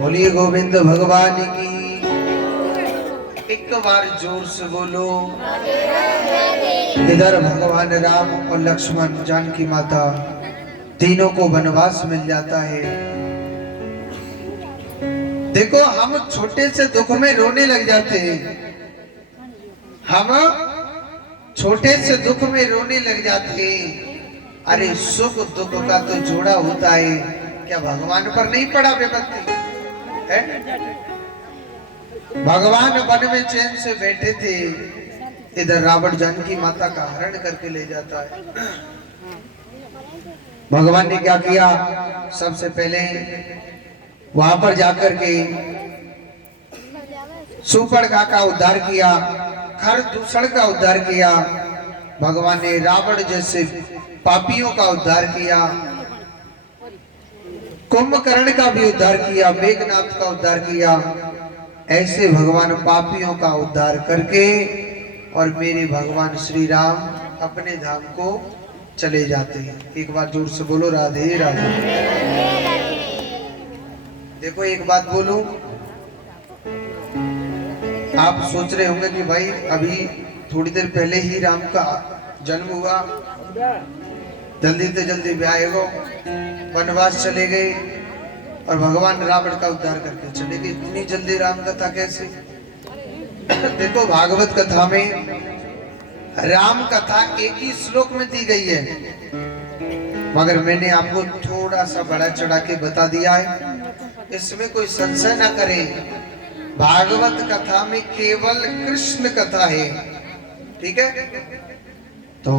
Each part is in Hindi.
बोलिए गोविंद भगवान की। एक बार जोर से बोलो। इधर भगवान राम और लक्ष्मण जानकी माता तीनों को वनवास मिल जाता है। देखो हम छोटे से दुख में रोने लग जाते हैं, हम छोटे से दुख में रोने लग जाते हैं। अरे सुख दुख का तो जोड़ा होता है, क्या भगवान पर नहीं पड़ा विपत्ति है? भगवान वन में चैन से बैठे थे, इधर रावण जानकी माता का हरण करके ले जाता है। भगवान ने क्या किया? सबसे पहले वहां पर जाकर के सुपर्णखा का उद्धार किया, खरदूषण का उद्धार किया। भगवान ने रावण जैसे पापियों का उद्धार किया, कुंभकर्ण का भी उद्धार किया, मेघनाथ का उद्धार किया। ऐसे भगवान पापियों का उद्धार करके और मेरे भगवान श्री राम अपने धाम को चले जाते हैं। एक बार जोर से बोलो राधे राधे। देखो एक बात बोलूं, आप सोच रहे होंगे कि भाई अभी थोड़ी देर पहले ही राम का जन्म हुआ, जल्दी से जल्दी ब्याह हो, वनवास चले गए और भगवान रावण का उद्धार करके चले गए। इतनी जल्दी राम कथा कैसे? देखो भागवत कथा में राम कथा एक ही श्लोक में दी गई है, मगर मैंने आपको थोड़ा सा बड़ा चढ़ा के बता दिया है। इसमें कोई संशय ना करें, भागवत कथा में केवल कृष्ण कथा है, ठीक है? तो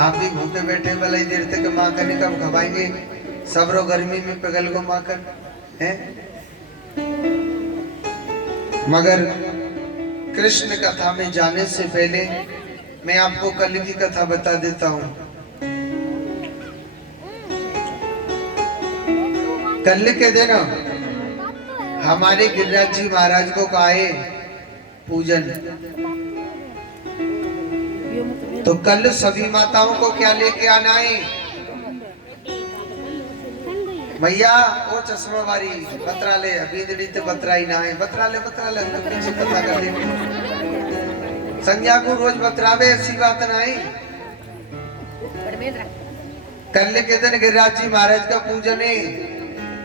आप भी भूखे बैठे भले ही देर तक माखन कब खवाएंगे, सबरो गर्मी में पिघल को माखन है। मगर कृष्ण कथा में जाने से पहले मैं आपको कल की कथा बता देता हूँ। कल के दिन हमारे गिरिराज जी महाराज को काहे पूजन, तो कल सभी माताओं को क्या लेके आना है? भैया वो चश्मा वाली बतरा ले, अभी ते बतरा ही ना है, बतरा ले अंदर पीछे पता कर ले, संज्ञा को रोज बतरावे ऐसी बात ना है। कल के दिन गिरिराज जी महाराज का पूजन है,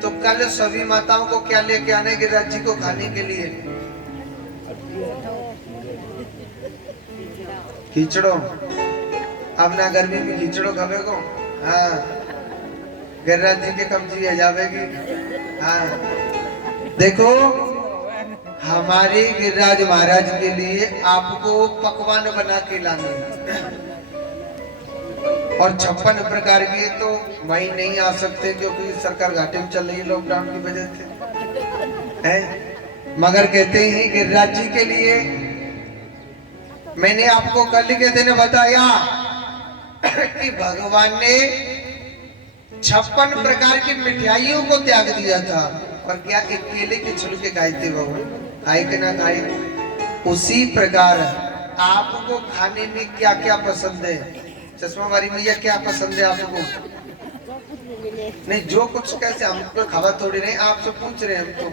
तो कल सभी माताओं को क्या लेके आना है गिरिराज जी को खाने के लिए? खिचड़ो। अब ना गर्मी में खिचड़ो खावे को, हाँ गिरिराज जी के कब्जी आ जावेगी। हाँ देखो, हमारे गिरिराज महाराज के लिए आपको पकवान बना के लाने, और 56 प्रकार के तो वही नहीं आ सकते क्योंकि सरकार घाटे में चल रही है लॉकडाउन की वजह से है। मगर कहते हैं गिरिराज जी के लिए मैंने आपको कल के दिन बताया कि भगवान ने 56 प्रकार की मिठाइयों को त्याग दिया था, और क्या एक केले के छिलके खाए थे भगवान, खाए कि ना खाए? उसी प्रकार आपको खाने में क्या क्या पसंद है? चश्मा वाली मैया क्या पसंद है आपको? नहीं जो कुछ कैसे, हमको खबर थोड़ी नहीं, आपसे पूछ रहे हैं हम तो।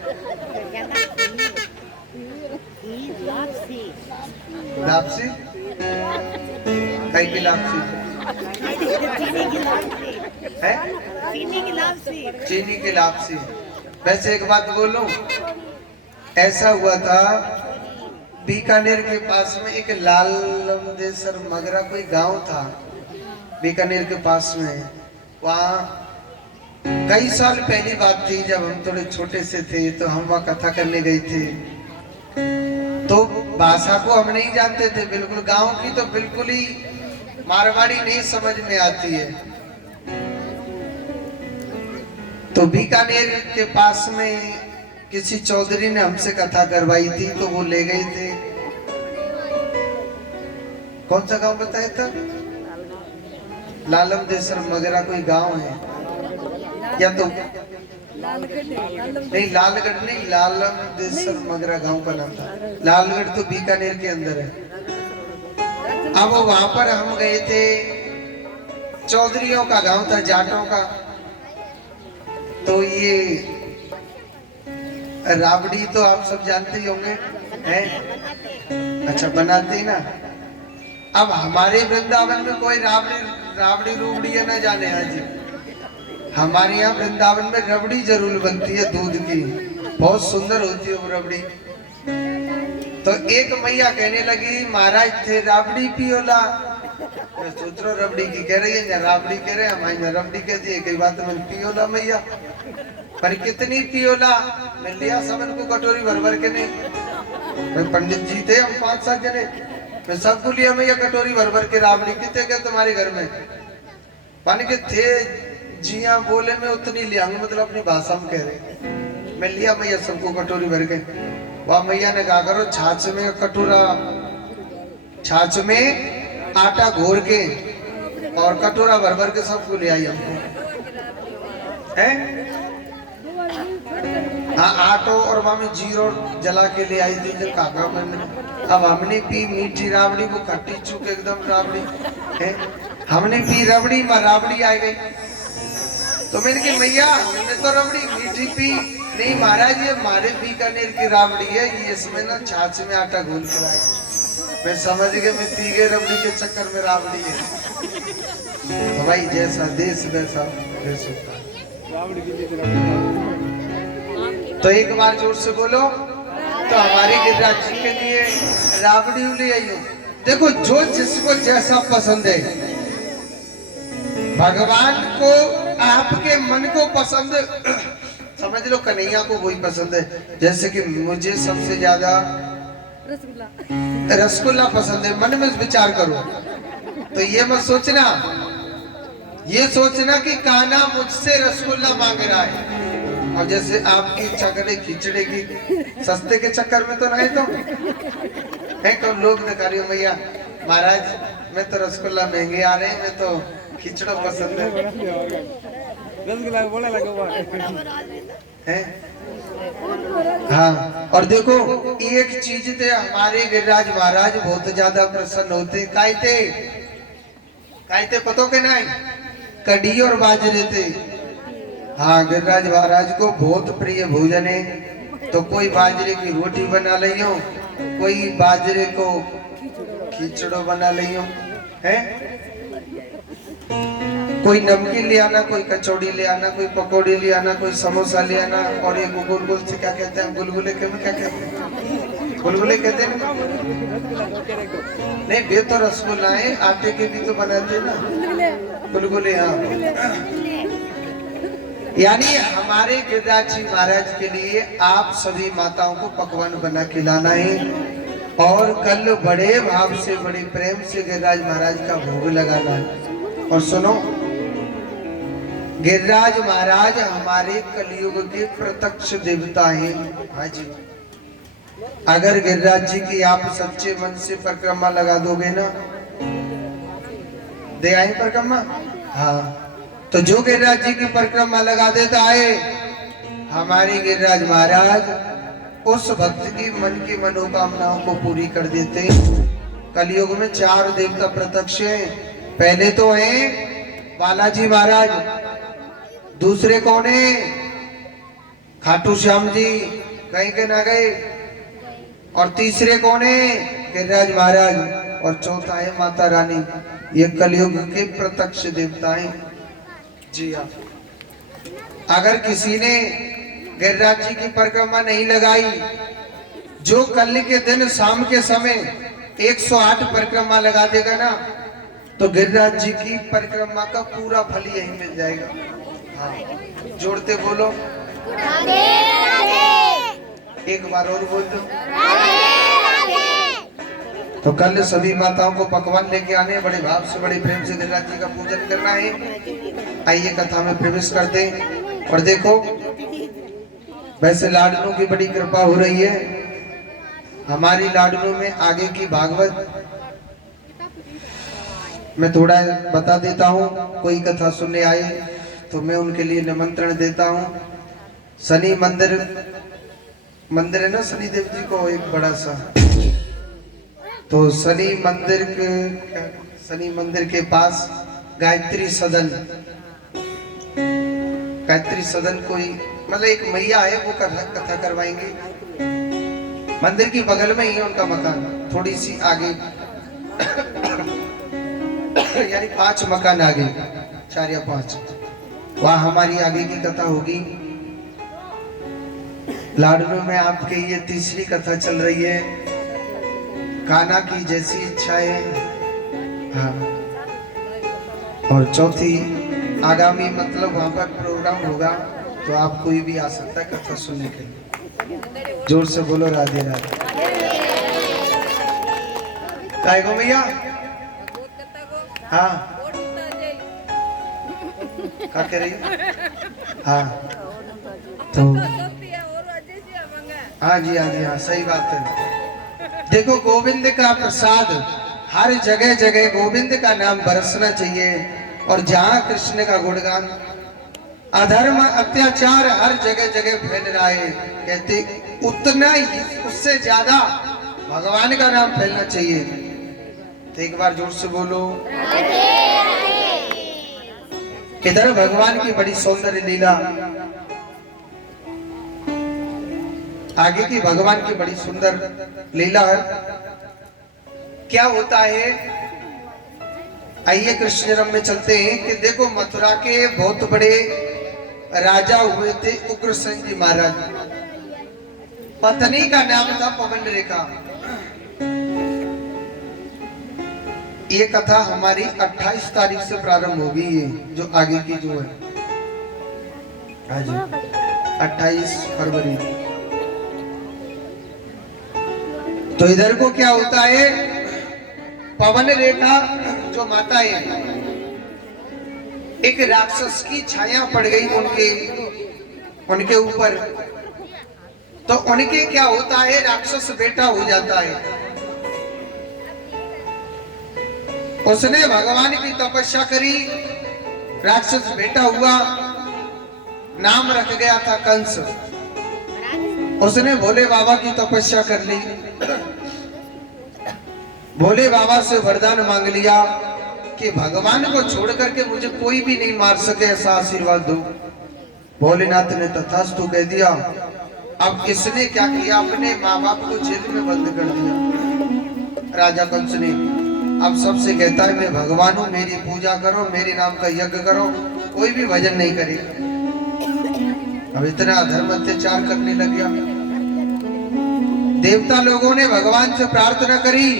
लापसी कई की लापसी है, चीनी की लापसी। वैसे एक बात बोलूं, ऐसा हुआ था बीकानेर के पास में एक लालमदेसर मगरा कोई गांव था, बीकानेर के पास में। वहाँ कई साल पहली बात थी, जब हम थोड़े छोटे से थे, तो हम वहाँ कथा करने गए थे। तो भाषा को हम नहीं जानते थे बिल्कुल, गांव की तो बिल्कुल ही मारवाड़ी नहीं समझ में आती है। तो बीकानेर के पास में किसी चौधरी ने हमसे कथा करवाई थी, तो वो ले गए थे। कौन सा गांव बताया था? लालमदेसर मगरा कोई गांव है, या तो नहीं लालगढ़ नहीं, लालमदेसर मगरा गांव का नाम था। लालगढ़ तो बीकानेर के अंदर है। अब वहां पर हम गए थे, चौधरियों का गांव था, जाटों का। तो ये राबड़ी तो आप सब जानते ही होंगे, हैं? अच्छा बनाते ना। अब हमारे वृंदावन में कोई राबड़ी रूबड़ी है ना जाने। आज हमारे यहाँ वृंदावन में रबड़ी जरूर बनती है, दूध की, बहुत सुंदर होती है वो रबड़ी। तो एक मैया कहने लगी, महाराज थे राबड़ी पियोला। मैं सोच रहा रबड़ी की कह रही है, राबड़ी कह रहे हैं, हमारी रबड़ी कह दी। कई बात मैंने पियोला मैया, पर कितनी पियोला? मैं लिया सबन को कटोरी भर भर के। नहीं पंडित जी थे हम 5-7 जने, मैं सबको लिया मैया कटोरी भर भर के राबड़ी। कितने क्या तुम्हारे घर में? पानी के थे जिया बोले में उतनी लिया, मतलब अपनी भाषा में कह रहे। मैं लिया मैया सबको कटोरी भर के। वह मैया ने कहा करो छाछ में कटोरा, छाछ में आटा घोर के और कटोरा भर भर के सबको ले आई हमको, है? हाँ आटो और वहां में जीरो जला के ले आई थी जब काका मैंने। अब हमने पी मीठी राबड़ी, वो खट्टी चूक एकदम राबड़ी है। हमने पी रबड़ी में राबड़ी आ गई। तो मैंने कहा मैया हमने तो रबड़ी मीठी पी। नहीं महाराज ये हमारे बीकानेर की राबड़ी है, ये इसमें ना छाछ में आटा घोल कर आई। मैं समझ गया मैं पी गए रबड़ी के चक्कर में राबड़ी है। तो भाई जैसा देश वैसा देश होता है। तो एक बार जोर से बोलो, तो हमारे गिरिराज जी के लिए राबड़ी ले आई हो। देखो जो जिसको जैसा पसंद है, भगवान को आपके मन को पसंद समझ लो, कन्हैया को वही पसंद है। जैसे कि मुझे सबसे ज्यादा रसगुल्ला पसंद है। मन में विचार करो, तो ये मत सोचना, ये सोचना कि कान्हा मुझसे रसगुल्ला मांग रहा है। और जैसे आपकी चकड़े खिचड़े की सस्ते के चक्कर में तो नहीं, तो है तो लोग दिखा रही हो भैया महाराज मैं तो रसगुल्ला महंगे आ रहे हैं, मैं तो खिचड़ा पसंद है। रसगुल्ला बोला लगा है हाँ। और देखो एक चीज थे हमारे गिरिराज महाराज बहुत ज्यादा प्रसन्न होते, कायते पतो के नहीं, कड़ी और बाजरे थे। हाँ गिरिराज महाराज को बहुत प्रिय भोजन है, तो कोई बाजरे की रोटी बना लियो, कोई बाजरे को खिचड़ो बना लियो है, कोई नमकीन ले आना, कोई कचौड़ी ले आना, कोई पकौड़ी ले आना, कोई समोसा ले आना। और ये गुलगुल से क्या कहते हैं, गुलगुले के में क्या कहते हैं, गुलगुले कहते हैं ना? नहीं वे तो रसगुल्ला है, आटे के भी तो बनाते हैं ना गुलगुले। हाँ यानी हमारे गिरिराज जी महाराज के लिए आप सभी माताओं को पकवान बना के लाना है, और कल बड़े भाव से बड़े प्रेम से गिरिराज महाराज का भोग लगाना है। और सुनो गिरिराज महाराज हमारे कलयुग के प्रत्यक्ष देवता हैं। हाँ जी, अगर गिरिराज जी की आप सच्चे मन से परिक्रमा लगा दोगे ना, दे आई परिक्रमा। हाँ तो जो गिरिराज जी की परिक्रमा लगा देता है, हमारे गिरिराज महाराज उस भक्त की मन की मनोकामनाओं को पूरी कर देते हैं। कलयुग में 4 देवता प्रत्यक्ष हैं। पहले तो हैं बालाजी महाराज, दूसरे कौन है खाटू श्याम जी, कहीं के ना गए, और तीसरे कौन है गिरिराज महाराज, और चौथा है माता रानी। ये कलयुग के प्रत्यक्ष देवता हैं। जी हाँ, अगर किसी ने गिरिराज जी की परिक्रमा नहीं लगाई, जो कल के दिन शाम के समय 108 परिक्रमा लगा देगा ना, तो गिरिराज जी की परिक्रमा का पूरा फल यही मिल जाएगा। हाँ जोड़ते बोलो राधे राधे, एक बार और बोल दो राधे राधे। तो कल सभी माताओं को पकवान लेके आने, बड़े भाव से बड़े प्रेम से गिरिराज जी का पूजन करना है। आइए कथा में प्रवेश करते हैं। और देखो वैसे लाडनों की बड़ी कृपा हो रही है। हमारी लाडनों में आगे की भागवत मैं थोड़ा बता देता हूँ। कोई कथा सुनने आए तो मैं उनके लिए निमंत्रण देता हूँ। शनि मंदिर है ना शनि देव जी को एक बड़ा सा, तो शनि मंदिर के पास गायत्री सदन कोई मतलब एक मैया है, वो कथा करवाएंगे। मंदिर की बगल में ही है उनका मकान, थोड़ी सी आगे यानी 5 मकान आगे, 4 या 5, वहाँ हमारी आगे की कथा होगी। लाडनों में आपके ये तीसरी कथा चल रही है, कान्हा की जैसी इच्छा है। हाँ, और चौथी आगामी मतलब वहाँ पर प्रोग्राम होगा, तो आप कोई भी आ सकता है कथा सुनने के लिए। जोर से बोलो राधे राधे। काय गो भैया? हाँ क्या कह रही? हाँ तो हाँ जी हाँ सही बात है। देखो गोविंद का प्रसाद हर जगह जगह गोविंद का नाम बरसना चाहिए, और जहाँ कृष्ण का गुणगान, अधर्म अत्याचार हर जगह जगह फैल रहा है, कहते उतना ही उससे ज्यादा भगवान का नाम फैलना चाहिए। तो एक बार जोर से बोलो इधर भगवान की बड़ी सौंदर्य लीला, आगे की भगवान की बड़ी सुंदर लीला है। क्या होता है, आइए कृष्ण जन्म में चलते हैं कि देखो मथुरा के बहुत बड़े राजा हुए थे उग्रसेन जी महाराज। पत्नी का नाम था पवन रेखा। ये कथा हमारी 28 तारीख से प्रारंभ होगी, ये जो आगे की जो है आज 28 फरवरी। तो इधर को क्या होता है, पवन रेखा जो माताएं, एक राक्षस की छाया पड़ गई उनके ऊपर, तो उनके क्या होता है, राक्षस बेटा हो जाता है। उसने भगवान की तपस्या करी, राक्षस बेटा हुआ, नाम रख गया था कंस। उसने भोले बाबा की तपस्या कर ली, भोले बाबा से वरदान मांग लिया कि भगवान को छोड़ करके मुझे कोई भी नहीं मार सके, ऐसा आशीर्वाद दो। भोलेनाथ ने तथास्तु कह दिया। अब इसने क्या किया, अपने माँ बाप को जेल में बंद कर दिया राजा कंस ने। अब सबसे कहता है मैं भगवान हूँ, मेरी पूजा करो, मेरे नाम का यज्ञ करो, कोई भी भजन नहीं करेगा। अब इतना अधर्म अत्याचार करने लग गया। देवता लोगों ने भगवान से प्रार्थना करी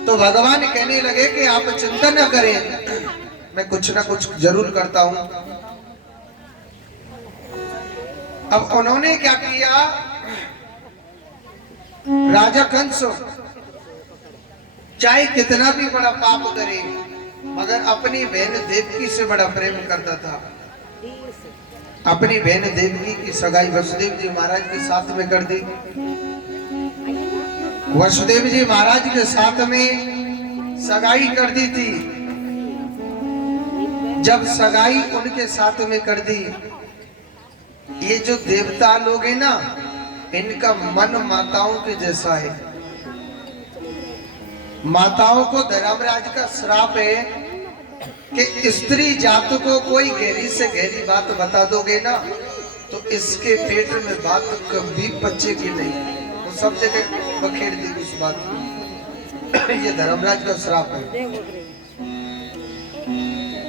तो भगवान कहने लगे कि आप चिंता न करें, मैं कुछ ना कुछ जरूर करता हूं। अब उन्होंने क्या किया, राजा कंस चाहे कितना भी बड़ा पाप करे मगर अपनी बहन देवकी से बड़ा प्रेम करता था। अपनी बहन देवकी की सगाई वसुदेव जी महाराज के साथ में कर दी। वसुदेव जी महाराज के साथ में सगाई कर दी थी। जब सगाई उनके साथ में कर दी, ये जो देवता लोग हैं ना, इनका मन माताओं के जैसा है। माताओं को धर्मराज का श्राप है कि स्त्री जात को कोई गहरी से गहरी बात बता दोगे ना तो इसके पेट में बात कभी पचेगी नहीं, वो सब जगह बखेड़ देगी उस बात को। ये धर्मराज का श्राप है।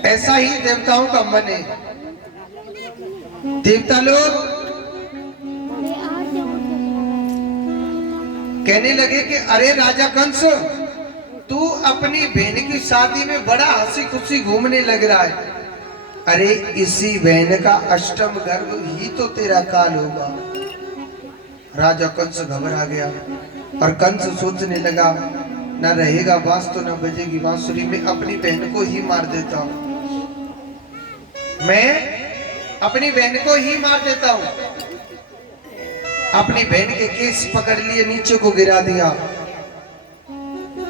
ऐसा ही देवताओं का मन है। देवता लोग कहने लगे कि अरे राजा कंस, तू अपनी बहन की शादी में बड़ा हंसी खुशी घूमने लग रहा है। अरे इसी बहन का अष्टम गर्भ ही तो तेरा काल होगा। राजा कंस घबरा गया और कंस सोचने लगा, न रहेगा बांस तो न बजेगी बांसुरी, में अपनी बहन को ही मार देता हूं, मैं अपनी बहन को ही मार देता हूं। अपनी बहन के केस पकड़ लिए, नीचे को गिरा दिया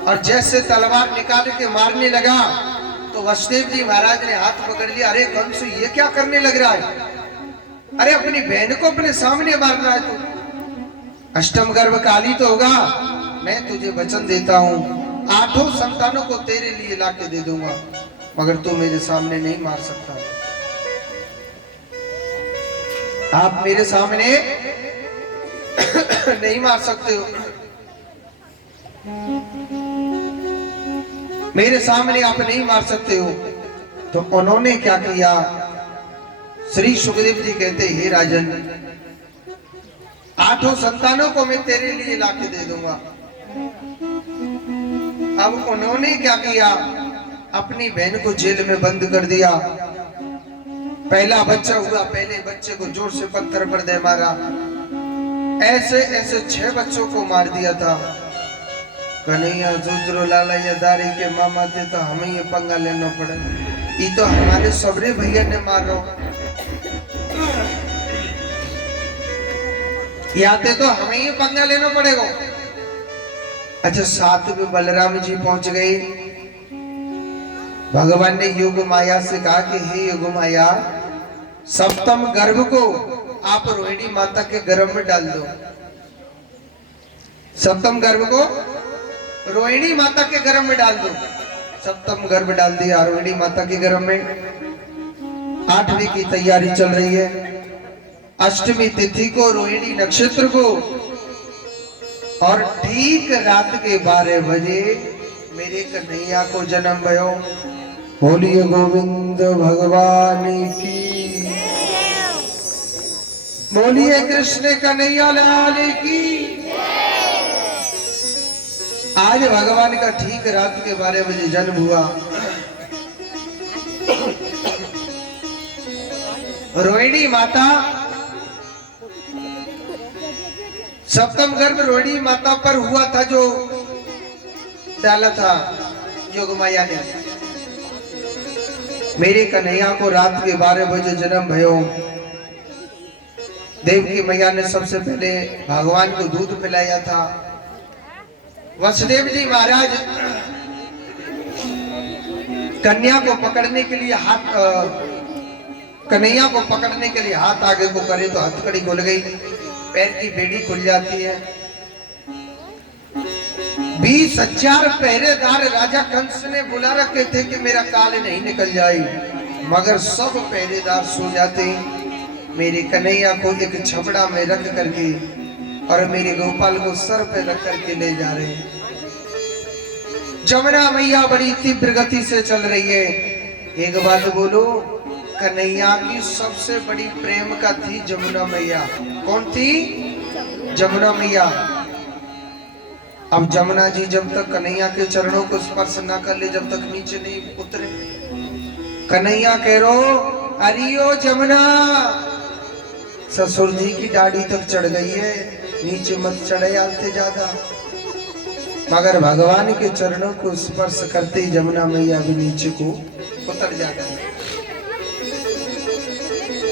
और जैसे तलवार निकाल के मारने लगा तो वसुदेव जी महाराज ने हाथ पकड़ लिया। अरे कंस, ये क्या करने लग रहा है? अरे अपनी बहन को अपने सामने मार रहा है तू। अष्टम गर्भ काली तो होगा, मैं तुझे वचन देता हूं 8 संतानों को तेरे लिए लाके दे दूंगा, मगर तू मेरे सामने नहीं मार सकता। आप मेरे सामने नहीं मार सकते हो, मेरे सामने आप नहीं मार सकते हो। तो उन्होंने क्या किया, श्री सुखदेव जी कहते, हे राजन, 8 संतानों को मैं तेरे लिए लाके दे दूंगा। अब उन्होंने क्या किया, अपनी बहन को जेल में बंद कर दिया। पहला बच्चा हुआ, पहले बच्चे को जोर से पत्थर पर दे मारा। ऐसे ऐसे 6 बच्चों को मार दिया था। कन्हैया जुजरो लाला या दारी के मामा थे तो हमें ये पंगा लेना पड़ा। ये तो हमारे सबरे भैया ने मार रहा, आते तो हमें ये पंगा लेना पड़ेगा। अच्छा, साथ में बलराम जी पहुंच गए। भगवान ने योग माया से कहा कि हे योग माया, सप्तम गर्भ को आप रोहिणी माता के गर्भ में डाल दो। सप्तम गर्भ को रोहिणी माता के गर्भ में डाल दो। सप्तम गर्भ डाल दिया रोहिणी माता के गर्भ में। 8वीं की तैयारी चल रही है। अष्टमी तिथि को, रोहिणी नक्षत्र को, और ठीक रात के 12 बजे मेरे कन्हैया को जन्म भयो। बोलिए गोविंद भगवान की, बोलिए कृष्ण कन्हैया लाल की। आज भगवान का ठीक रात के 12 बजे जन्म हुआ। रोहिणी माता, सप्तम गर्भ रोहिणी माता पर हुआ था जो डाला था। योग माया ने मेरे कन्हैया को रात के 12 बजे जन्म भयो। देवकी मैया ने सबसे पहले भगवान को दूध पिलाया था। वसुदेव जी महाराज कन्या को पकड़ने के लिए कन्हैया को पकड़ने के लिए हाथ आगे को करे तो हथकड़ी खुल गई, पैर की बेड़ी खुल जाती है। 20,000 पहरेदार राजा कंस ने बुला रखे थे कि मेरा काल नहीं निकल जाए, मगर सब पहरेदार सो जाते। मेरे कन्हैया को एक छपड़ा में रख करके और मेरे गोपाल को सर पे रख करके ले जा रहे हैं। जमुना मैया बड़ी तीव्र गति से चल रही है। एक बात बोलो, कन्हैया की सबसे बड़ी प्रेम का थी जमुना मैया। कौन थी? जमुना मैया। अब जमुना जी जब तक कन्हैया के चरणों को स्पर्श ना कर ले, जब तक नीचे नहीं उतरे, कन्हैया कह रो अरियो जमुना, ससुर जी की दाढ़ी तक चढ़ गई है, नीचे मत चढ़े आते ज्यादा। मगर भगवान के चरणों को स्पर्श करते ही जमुना मैया भी नीचे को उतर जाता है।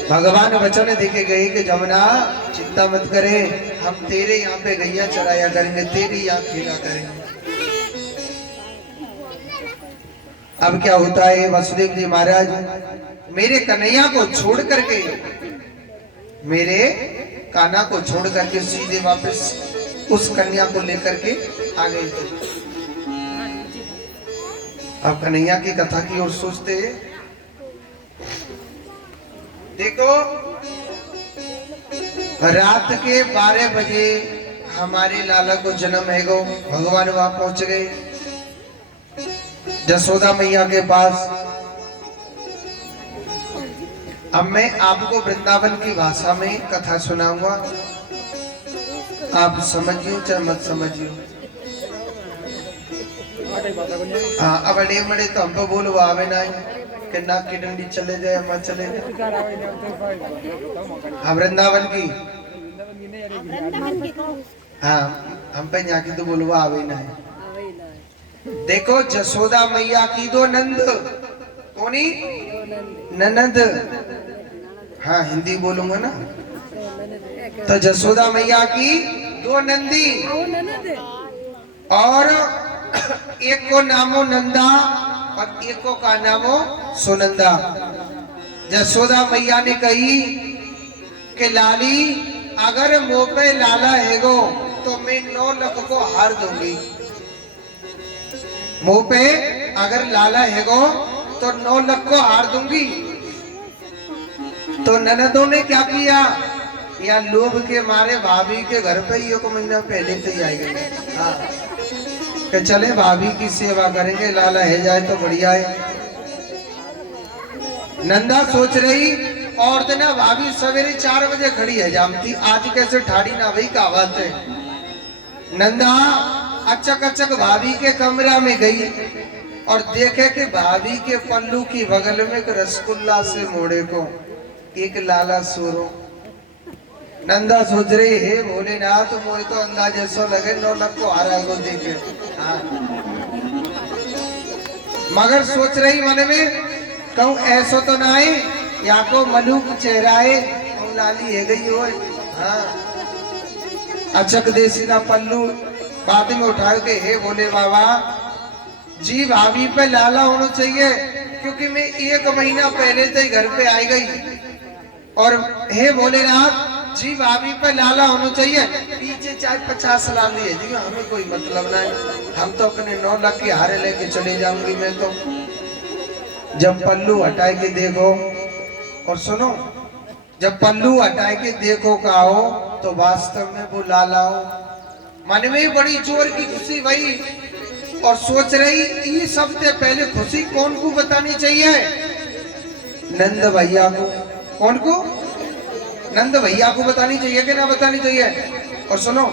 भगवान वचन देके गए कि जमुना चिंता मत करे, हम तेरे यहाँ पे गैया चराया करेंगे, तेरे यहाँ खेला करेंगे। अब क्या होता है, वसुदेव जी महाराज मेरे कन्हैया को छोड़ करके, मेरे कान्हा को छोड़ करके सीधे वापस उस कन्या को लेकर के आ गए थे। अब कन्हैया की कथा की ओर सोचते, देखो रात के 12 बजे हमारे लाला को जन्म है गो। भगवान वहां पहुंच गए जसोदा मैया के पास। अब मैं आपको वृंदावन की भाषा में कथा सुनाऊंगा, आप समझियो चाहे मत समझियो। हाँ, अब अड़े मड़े तो हमको बोलो आवे ना कि नाक की डंडी चले जाए, मत चले जाए। हाँ, वृंदावन की, हाँ हम पे यहाँ की तो बोलो आवे ना है। देखो जसोदा मैया की दो नंद, कौनी ननद, हाँ हिंदी बोलूंगा ना, तो जसोदा मैया की दो नंदी और एक को नामो नंदा और एक को का नामो सुनंदा। जसोदा मैया ने कही कि लाली अगर मुंह पे लाला है गो तो मैं 9 लाख को हार दूंगी। मुंह पे अगर लाला है गो तो 9 लाख को हार दूंगी। तो ननदों ने क्या किया, या लोभ के मारे भाभी के घर पे ही 1 महीना पहले से ही आई गए। हाँ कि चले भाभी की सेवा करेंगे, लाला है जाए तो बढ़िया है। नंदा सोच रही और दिन भाभी सवेरे 4 बजे खड़ी है जामती, आज कैसे ठाड़ी ना भाई का बात है। नंदा अचक अचक भाभी के कमरा में गई और देखे कि भाभी के पल्लू की बगल में एक रसगुल्ला से मोड़े को एक लाला सोरो। नंदा सोच रही है भोलेनाथ मोए तो अंदाज ऐसा लगे 9 लाख को हारा को देखे। हाँ। मगर सोच रही मन में कहूँ ऐसा तो ना है, या को मलूक चेहरा है, लाली है गई हो। हाँ अचक देसी ना पल्लू बाद में उठा के हे बोले बाबा जी भाभी पे लाला होना चाहिए, क्योंकि मैं 1 महीना पहले से ही घर पे आई गई। और हे भोलेनाथ जी भाभी पे लाला होना चाहिए, पीछे चाहे 50 लाल है जी, हमें कोई मतलब नहीं, हम तो अपने 9 लाख की हारे लेके चले जाऊंगी मैं तो। जब पल्लू हटाए के देखो, और सुनो जब पल्लू हटाए के देखो का हो तो वास्तव में वो लाला हो। मन में बड़ी जोर की खुशी भई और सोच रही ये सबसे पहले खुशी कौन को बतानी चाहिए, नंद भैया को। कौन को? नंद भैया को बतानी चाहिए कि ना बतानी चाहिए। और सुनो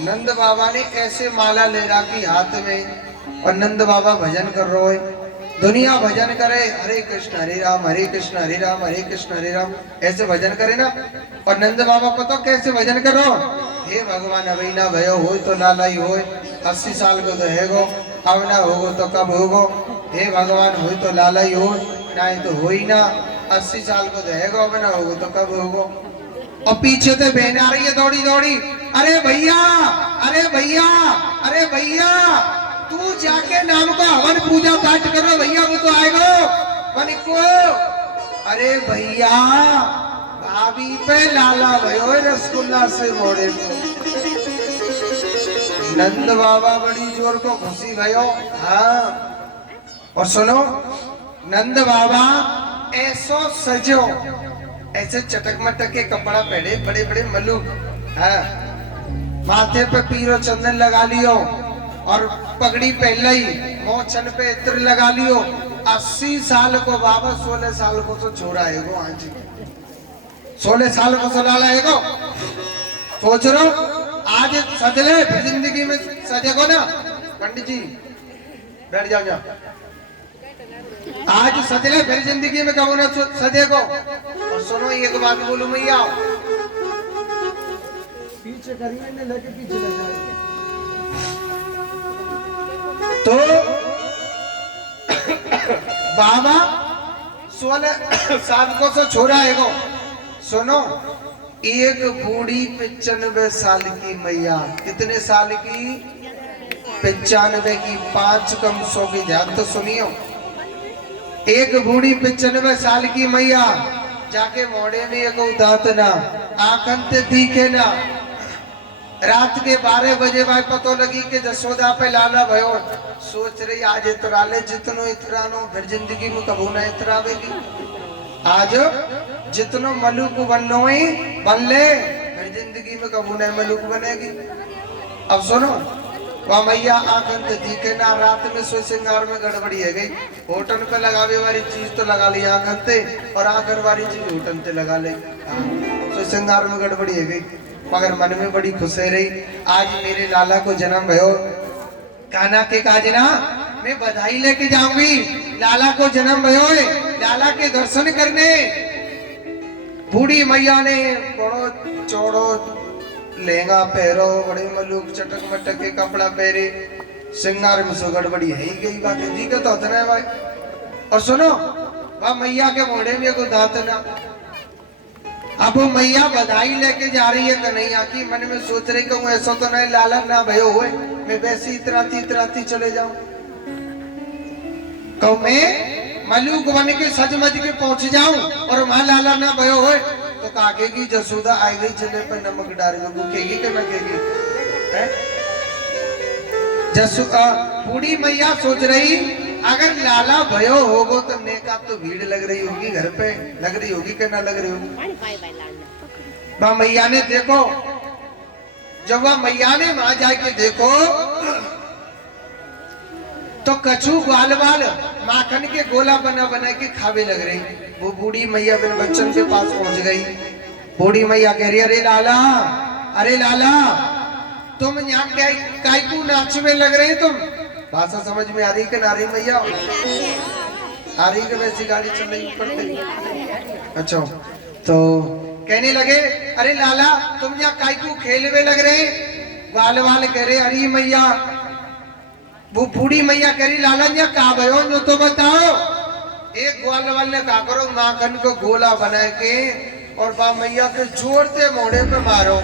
नंद बाबा ने ऐसे माला ले रखी हाथ में और नंद बाबा भजन कर रहे हैं। दुनिया भजन करे हरे कृष्ण हरे राम हरे कृष्ण हरे राम हरे कृष्ण हरे राम, ऐसे भजन करे ना। और नंद बाबा पता कैसे भजन करो, हे भगवान अभी ना भयो हो तो लाला ही हो, 80 साल को तो है गो, अब ना होगो तो कब होगो, हे भगवान हो तो लाला ही हो, नहीं तो हो ही ना। 80 साल को रहेगा, अब ना होगो तो कब होगो। और पीछे से बहन आ रही है दौड़ी दौड़ी, अरे भैया, अरे भैया, अरे भैया, तू जाके नाम का हवन पूजा पाठ करो भैया, वो तो आएगा मन को। अरे भैया, भाभी पे लाला भयो रसगुल्ला से मोड़े को। नंद बाबा बड़ी जोर को खुशी भयो। हाँ, और सुनो, नंद बाबा ऐसो सजो, ऐसे चटक मटक के कपड़ा पहने, बड़े बड़े मल्लुक। हाँ, माथे पे पीरो चंदन लगा लियो और पगड़ी पहन ली, मोछन पे इत्र लगा लियो। 80 साल को बाबा, 16 साल को तो छोरा है गो। हाँ जी, 16 साल को सलाला है गो। सोच रो, आज सजले फिर जिंदगी में सजेगो ना। पंडित जी बैठ जाओ जा। आज सजले फिर जिंदगी में कब ना सजेगो। और सुनो एक बात बोलूं मैया, पीछे करिए ने लेके पीछे लगा तो बाबा 16 साल को तो छोरा है गो। सुनो, एक बूढ़ी 95 साल की मैया, कितने साल की? 95 की, 5 कम 100 की। ध्यान तो सुनियो, एक बूढ़ी 95 साल की मैया जाके मोड़े में एक दांत ना, आंखन ते दिखे ना। रात के 12 बजे भाई पतो लगी कि जसोदा पे लाला भयो। सोच रही आज इतराले जितनो इतरानो फिर जिंदगी में कबू ना इतरावेगी। आज जितनो मलुक बननो ही बन ले, फिर जिंदगी में कबू ना मलुक बनेगी। अब सुनो, वह मैया आंखन ते दिखे ना, रात में सोई श्रृंगार में गड़बड़ी है गई। होटल पे लगावे वाली चीज तो लगा ली आंखन ते, और आंखन वाली चीज होटल ते लगा ले। सोई श्रृंगार में गड़बड़ी है गई, मगर मन में बड़ी खुश रही। आज मेरे लाला को जन्म भयो, काना के काज ना मैं बधाई लेके जाऊंगी। लाला को जन्म भयो है, लाला के दर्शन करने। बूढ़ी मैया ने बड़ो चौड़ो लहंगा पहरो, बड़े मलूक चटक मटक के कपड़ा पहरे, श्रृंगार में सो गड़बड़ी है ही गई। बात दिक्कत होता है भाई। और सुनो, वह मैया के मोड़े में को दांत ना। अब वो मैया बधाई लेके जा रही है कन्हैया की, मन में सोच रही कहूँ ऐसा तो नहीं लाला ना भयो हुए, मैं वैसे इतराती चले जाऊं। कहूँ मैं मलूक बन के सज मज के पहुंच जाऊं और वहां लाला ना भयो हुए, तो कागेगी जसोदा आई गई चले पर नमक डाल दो, भूखेगी कि न खेगी? बूढ़ी मैया सोच रही अगर लाला भयो होगो तो नेका तो भीड़ लग रही होगी घर पे, लग रही होगी कि ना लग रही होगी। वह मैया ने देखो, जब वह मैया ने वहां जाके देखो तो कछू ग्वाल वाल माखन के गोला बना बना के खावे लग रही। वो बूढ़ी मैया बिन बच्चन के पास पहुंच गई। बूढ़ी मैया कह रही अरे लाला, अरे लाला, तुम यहाँ काय को नाच में लग रहे तुम? भाषा समझ में आ रही कि ना रही मैया? आ रही कि वैसी गाड़ी चल रही ऊपर? अच्छा, तो कहने लगे अरे लाला तुम यहाँ काय को खेलवे लग रहे? वाल वाल कह रहे अरे मैया। वो बूढ़ी मैया कह रही लाला यहाँ का भयो जो तो बताओ। एक ग्वाल वाल ने कहा करो माखन को गोला बना के और बा मैया के जोड़ते मोड़े पे मारो,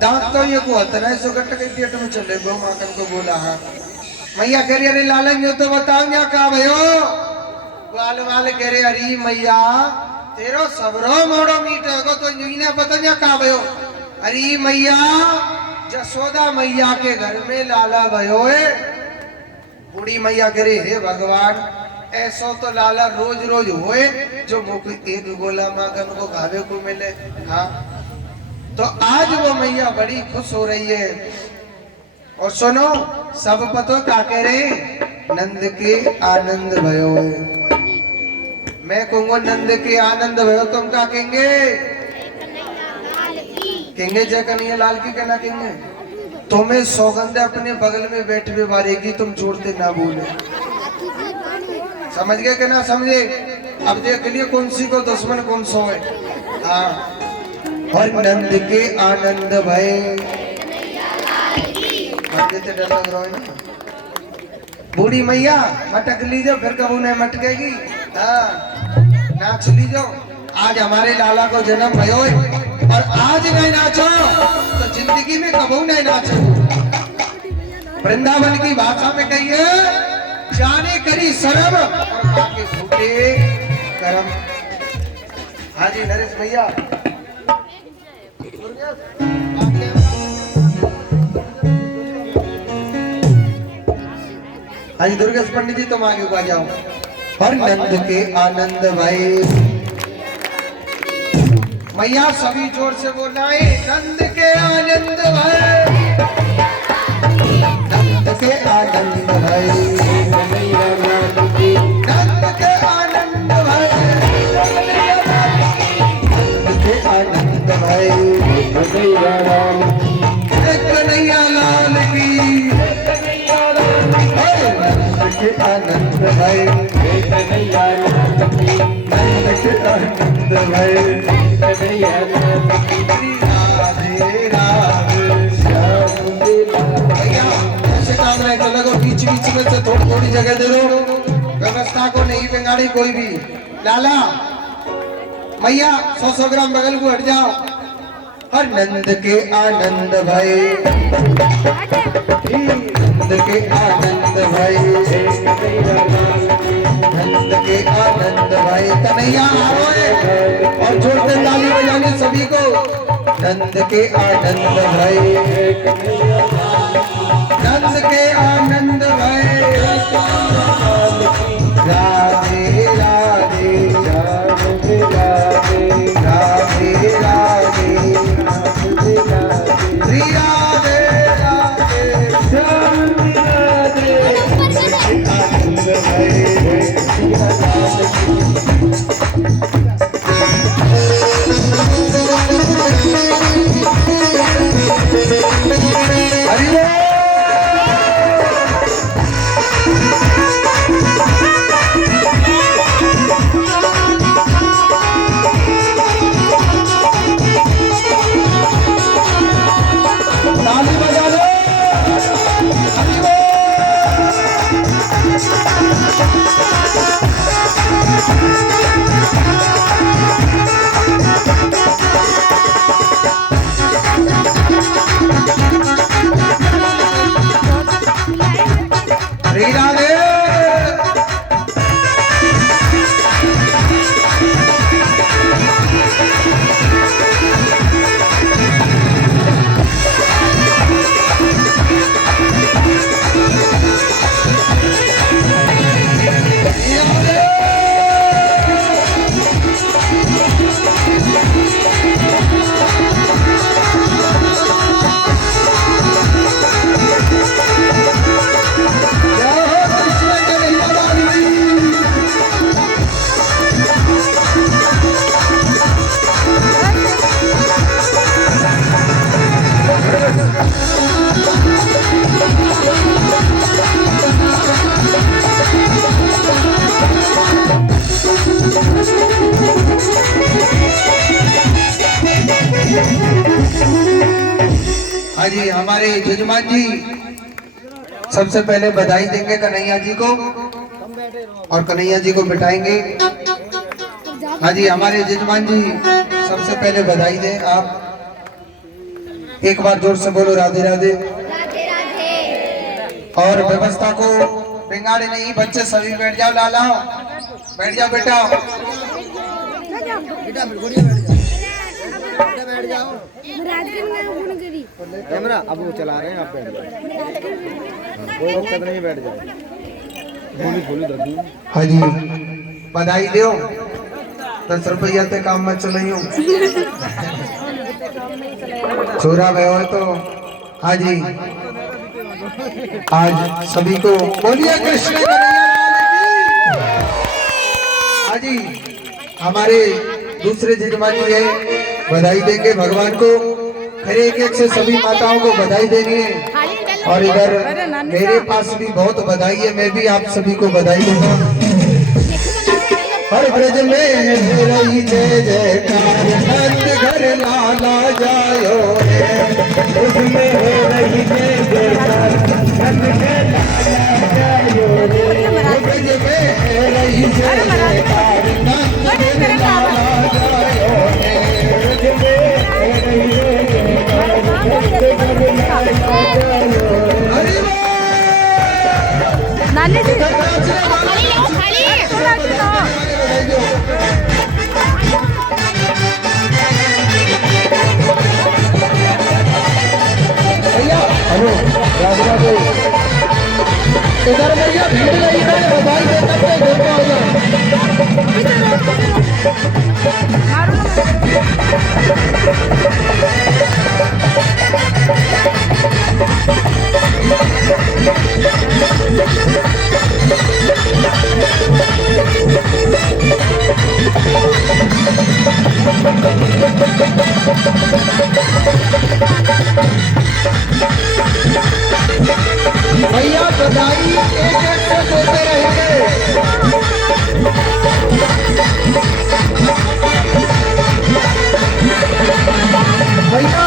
दांत तो ये को हतना है सुगट के पेट में चले गो माखन को गोला। हाँ मैया कह रही अरे लाला यो तो बताओ यहाँ का भयो? ग्वाल वाल कह रहे अरे मैया तेरो सबरो मोड़ो मीट होगो तो यही ना पता यहाँ का भयो? अरे मैया जसोदा मैया के घर में लाला भयो है। बूढ़ी मैया कह रही हे भगवान ऐसा तो लाला रोज रोज होए जो मुख एक गोला माखन को खावे को मिले। हाँ तो आज वो मैया बड़ी खुश हो रही है। और सुनो सब पतो क्या कह रहे? नंद के आनंद भयो है। मैं कहूंगा नंद के आनंद भयो, तुम क्या कहेंगे? कहेंगे जय कन्हैया लाल की, कहना कहेंगे? तुम्हें सौगंध अपने बगल में बैठे मारेगी, तुम छोड़ते ना भूले। समझ गए कि ना समझे? अब देख लिए कौन सी को दुश्मन कौन सो है। हाँ और नंद के आनंद भय बूढ़ी मैया मटक लीजो, फिर कबू नहीं मटकेगी। हाँ, नाच लीजो। आज हमारे लाला को जन्म भयो और आज नहीं नाचो तो जिंदगी में कबू नहीं नाचो। वृंदावन की भाषा में कहिए, जाने करी शर्म और आके फूटे करम। हाजी नरेश भैया, हाजी दुर्गेश पंडित जी तुम आगे को आ जाओ। और नंद के आनंद भाई मैया सभी जोर से बोलना है, नंद के आनंद भाई, नंद के आनंद भाई, नंद के आनंद भाई, नंद के आनंद भाई, कन्हैया लाल की, नंद के आनंद भाई, नंद के आनंद भाई, राधे राधे श्याम भैया ऐसे काम रहे तो लगो बीच बीच में से थोड़ी थोड़ी जगह दे दो, व्यवस्था को नहीं बिगाड़ी कोई भी। लाला मैया 100 ग्राम बगल को हट जाओ। हर नंद के आनंद भाई, नंद के आनंद भाई, नंद के आनंद भाई, कन्हैया आओ और जोरदार ताली बजाने सभी को। नंद के आनंद भाई, नंद के आनंद भाई, राधे राधे राधे राधे राधे राधे श्री राधे राधे श्याम राधे, आनंद भाई हाजी हमारे जजमान जी सबसे पहले बधाई देंगे कन्हैया जी को और कन्हैया जी को बिठाएंगे। हाजी हमारे जजमान जी सबसे पहले बधाई दें आप, एक बार जोर से बोलो राधे राधे। और व्यवस्था को बिगाड़े नहीं, बच्चे सभी बैठ जाओ। लाला बैठ जाओ बेटा, कैमरा अब वो चला रहे हैं, आप बैठ जाओ, कोई दिक्कत नहीं, बैठ जाओ। हाँ जी बधाई दो, 10 रुपया ते काम में चलो छोरा भयो है तो। हाँ जी आज सभी को बोलिए कृष्ण कन्हैया लाल की। हाँ जी हमारे दूसरे जजमान जी है, बधाई देंगे भगवान को। हर एक से सभी माताओं को बधाई देनी है। और इधर मेरे पास भी बहुत बधाई है, मैं भी आप सभी को बधाई दूंगा। हर ब्रज में रही जय जयकार, नंद घर लाला जायो रे। उसमें हो रही जय जयकार, नंद घर लाला जायो इधर भैया भीड़ लगी है, बधाई देता हूँ, देखो आ जाओ। भैया बधाई एक एक से देते रहेंगे। भैया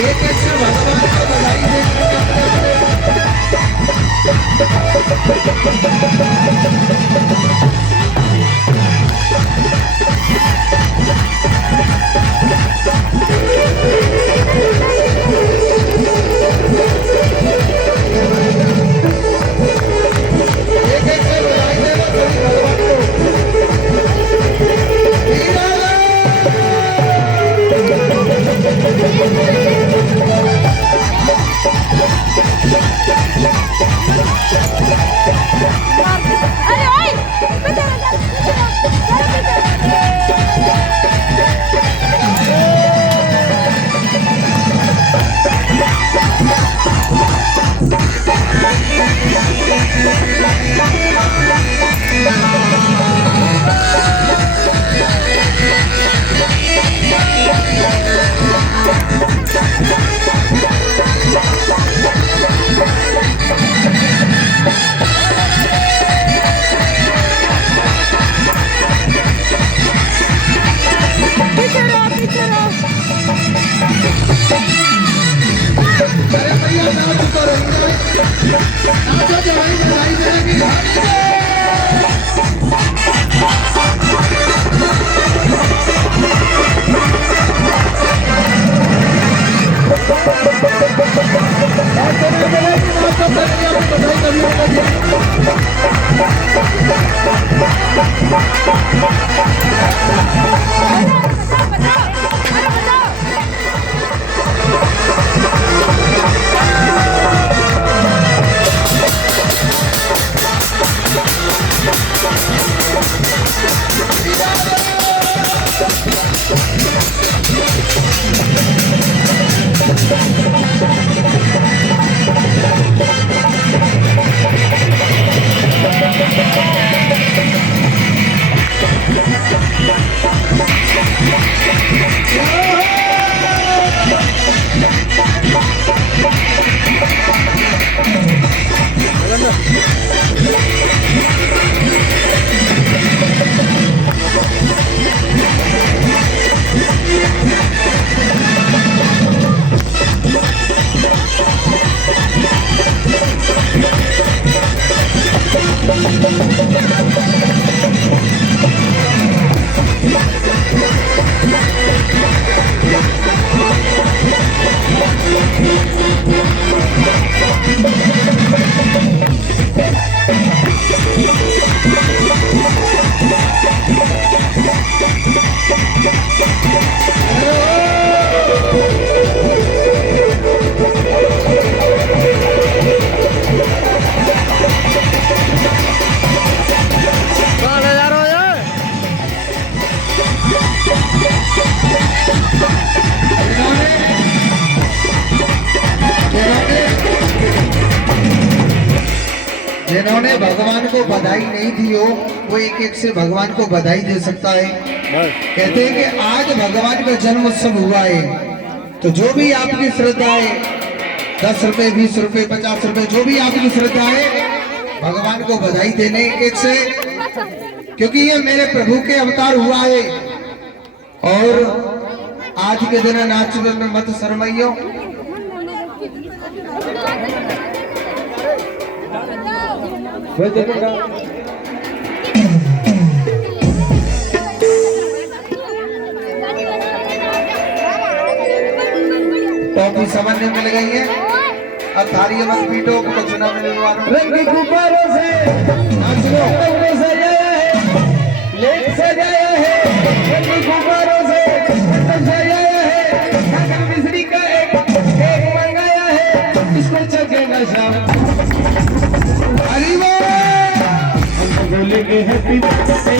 एक एक से भगवान को बधाई जिन्होंने भगवान को बधाई नहीं दी हो वो एक एक से भगवान को बधाई दे सकता है। कहते हैं कि आज भगवान का जन्म उत्सव हुआ है, तो जो भी आपकी श्रद्धा है, 10 रुपए 20 रुपए 50 रुपए जो भी आपकी श्रद्धा है, भगवान को बधाई देने एक एक से, क्योंकि ये मेरे प्रभु के अवतार हुआ है। और आज के दिन नाचने में मत शर्माइयो। टॉपी सामान्य मिल गई है, अब थारी मत पीटो, कुछ ना मिलने वालों रंग गुब्बारों से सजाया है, लेक सजाया है, रंग गुब्बारों से सजाया है, खाकर मिस्री का एक मंगाया है, इसको चखेगा शाम। हरी बोल। हम बोलेंगे हैप्पी बर्थडे।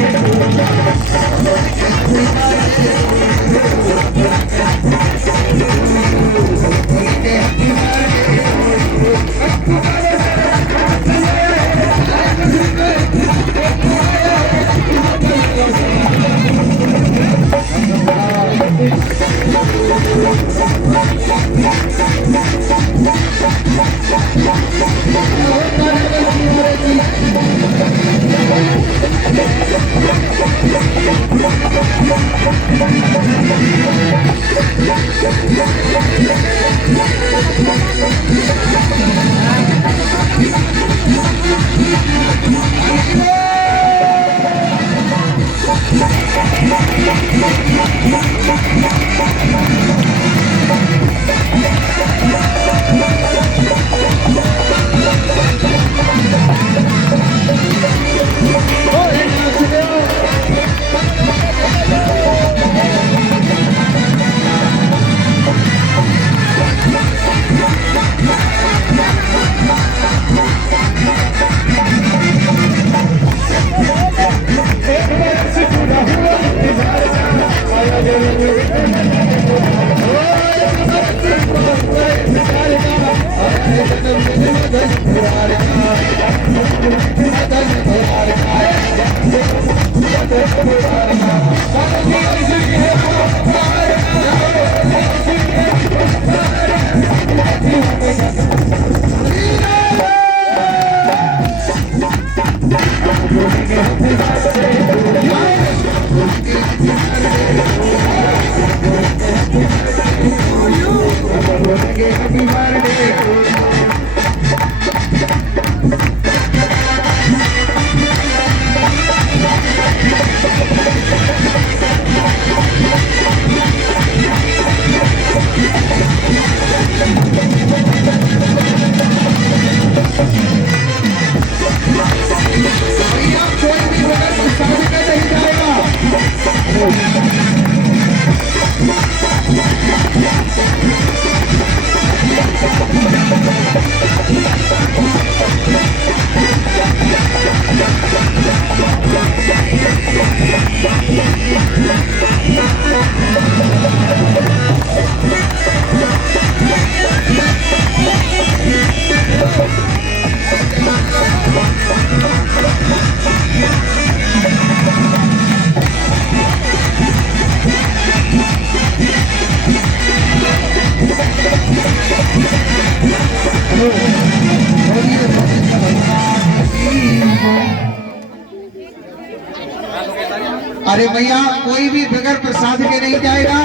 अरे भैया कोई भी बगैर प्रसाद के नहीं जाएगा,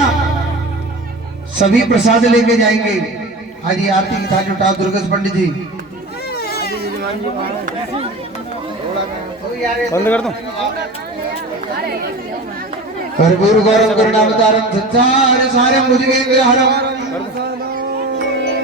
सभी प्रसाद लेके जाएंगे। आज ये आरती की थाली उठाओ दुर्गेश पंडित जी। बंद कर दो। कर्पूर गौरव करुणावतारम संसार सारम भुजगेंद्रहरम